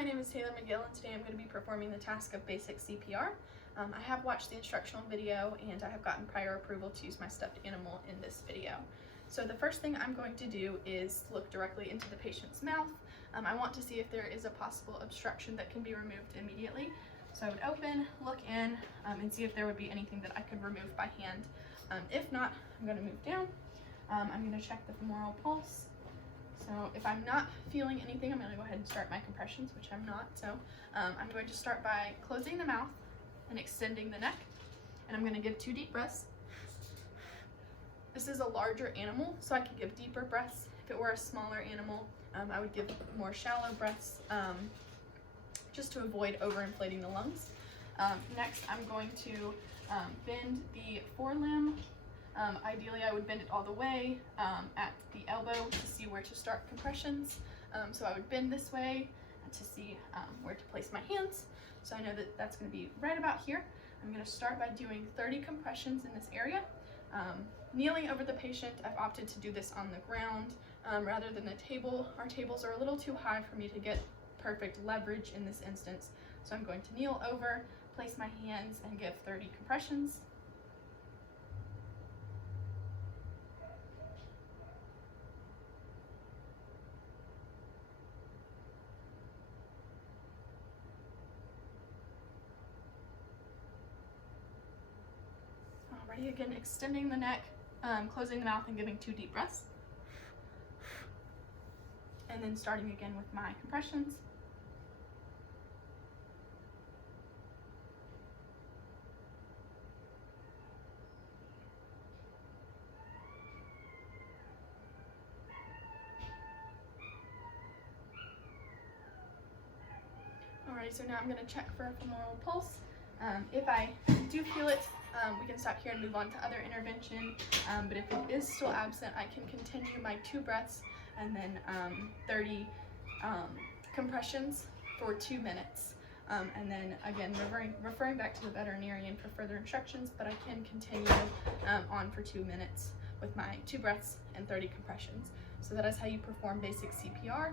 my name is Taylor McGill, and today I'm going to be performing the task of basic CPR. I have watched the instructional video and I have gotten prior approval to use my stuffed animal in this video. So the first thing I'm going to do is look directly into the patient's mouth. I want to see if there is a possible obstruction that can be removed immediately. So I would open, look in, and see if there would be anything that I could remove by hand. If not, I'm going to move down. I'm going to check the femoral pulse. So if I'm not feeling anything, I'm going to go ahead and start my compressions, which I'm not. So I'm going to start by closing the mouth and extending the neck. And I'm going to give 2 deep breaths. This is a larger animal, so I could give deeper breaths. If it were a smaller animal, I would give more shallow breaths just to avoid overinflating the lungs. Next, I'm going to bend the forelimb. Ideally, I would bend it all the way at the elbow to see where to start compressions. So I would bend this way to see where to place my hands. So I know that that's going to be right about here. I'm going to start by doing 30 compressions in this area. Kneeling over the patient, I've opted to do this on the ground rather than the table. Our tables are a little too high for me to get perfect leverage in this instance. So I'm going to kneel over, place my hands, and give 30 compressions. Alrighty, again, extending the neck, closing the mouth, and giving 2 deep breaths. And then starting again with my compressions. Alrighty, so now I'm going to check for a femoral pulse. If I do feel it, we can stop here and move on to other intervention, but if it is still absent, I can continue my 2 breaths and then 30 compressions for 2 minutes. And then again, referring back to the veterinarian for further instructions, but I can continue on for 2 minutes with my 2 breaths and 30 compressions. So that is how you perform basic CPR.